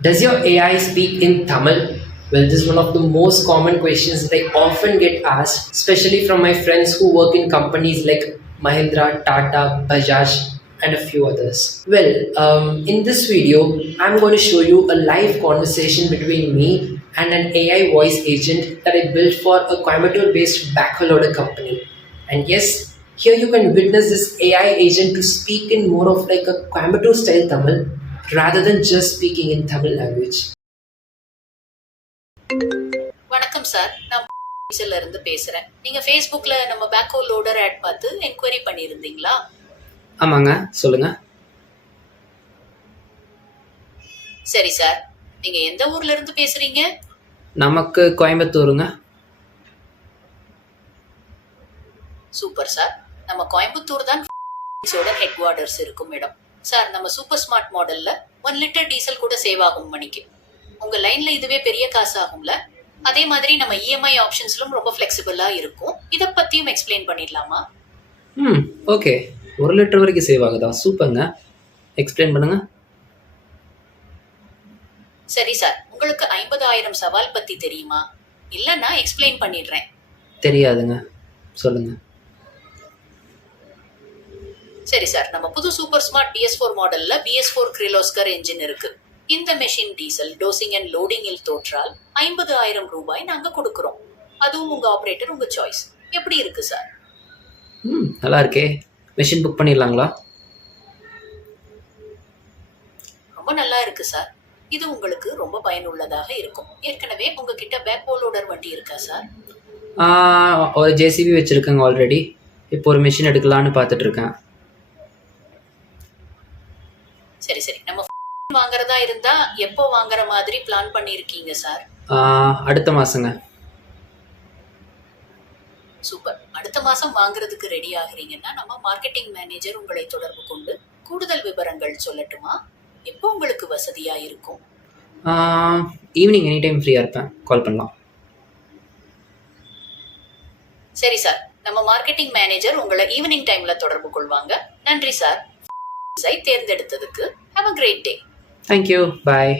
Does your AI speak in Tamil? Well, this is one of the most common questions that I often get asked, especially from my friends who work in companies like Mahindra, Tata, Bajaj, and a few others. Well, in this video, I'm going to show you a live conversation between me and an AI voice agent that I built for a Coimbatore based backhoe loader company. And yes, here you can witness this AI agent to speak in more of like a Coimbatore style Tamil rather than just speaking in Tamil language. வணக்கம் sir, நான் டீசல்ல இருந்து பேசுறேன். நீங்க Facebookல நம்ம பேக்கோ loader add பார்த்து enquiry பண்ணியிருந்தீங்களா? ஆமாங்க, சொல்லுங்க. சரி சார், நீங்க எந்த ஊர்ல இருந்து பேசுறீங்க? நமக்கு கோயம்புத்தூருங்க. சூப்பர் சார், நம்ம கோயம்புத்தூர் தான் ஹெட் குவார்ட்டர்ஸ் இருக்கும் இடம். சார், நம்ம சூப்பர் ஸ்மார்ட் மாடல்ல 1 லிட்டர் டீசல் கூட சேவ் ஆகும் மணிக்கு. உங்க லைன்ல இதுவே பெரிய காசு ஆகும்ல. அதே மாதிரி நம்ம இஎம்ஐ ஆப்ஷன்ஸ்லும் ரொம்ப ஃபிளெக்சிபிளா இருக்கும். இத பத்தியும் எக்ஸ்பிளைன் பண்ணிடலாமா? ஓகே. 1 லிட்டர் வரைக்கும் சேவ் ஆகுதா? சூப்பர்ங்க. எக்ஸ்பிளைன் பண்ணுங்க. சரி சார், உங்களுக்கு 50,000 சவால் பத்தி தெரியுமா? இல்ல நான் எக்ஸ்பிளைன் பண்ணிடுறேன். தெரியாதுங்க, சொல்லுங்க. சரி சார், நம்ம புது சூப்பர் ஸ்மார்ட் BS4 மாடல்ல BS4 கிரிலோஸ்கர் என்ஜின் இருக்கு. இந்த மெஷின் டீசல் டோசிங் அண்ட் லோடிங்கில் தோற்றால் 50,000 ரூபாய் நாங்க கொடுக்கிறோம். அதுவும் உங்க ஆபரேட்டர் உங்க சாய்ஸ். எப்படி இருக்கு சார்? நல்லா இருக்கே. மெஷின் புக் பண்ணிடலாங்களா? ரொம்ப நல்லா இருக்கு சார். இது உங்களுக்கு ரொம்ப பயனுள்ளதாக இருக்கும். ஏற்கனவே உங்ககிட்ட பேக்ஹோ லோடர் வண்டி இருக்கா சார்? ஒரு ஜேசிபி வச்சுருக்கேங்க ஆல்ரெடி. இப்போ ஒரு மெஷின் எடுக்கலான்னு பார்த்துட்டு இருக்கேன். சரி சரி, நம்ம வாங்குறதா இருந்தா எப்போ வாங்குற மாதிரி பிளான் பண்ணியிருக்கீங்க சார்? அடுத்த மாசங்க. சூப்பர். அடுத்த மாசம் வாங்குறதுக்கு ரெடி ஆகுறீங்கன்னா நம்ம மார்க்கெட்டிங் மேனேஜர் உங்களை தொடர்பு கொண்டு கூடுதல் விவரங்கள் சொல்லட்டுமா? எப்போ உங்களுக்கு வசதியா இருக்கும்? ஈவினிங் எனி டைம் ஃப்ரீயாக இருப்பேன், கால் பண்ணலாம். சரி சார், நம்ம மார்க்கெட்டிங் மேனேஜர் உங்களை ஈவினிங் டைம்ல தொடர்பு கொள்வாங்க. நன்றி sir. தேர்ந்தெடுத்ததுக்கு. Have a great day. Thank you. Bye.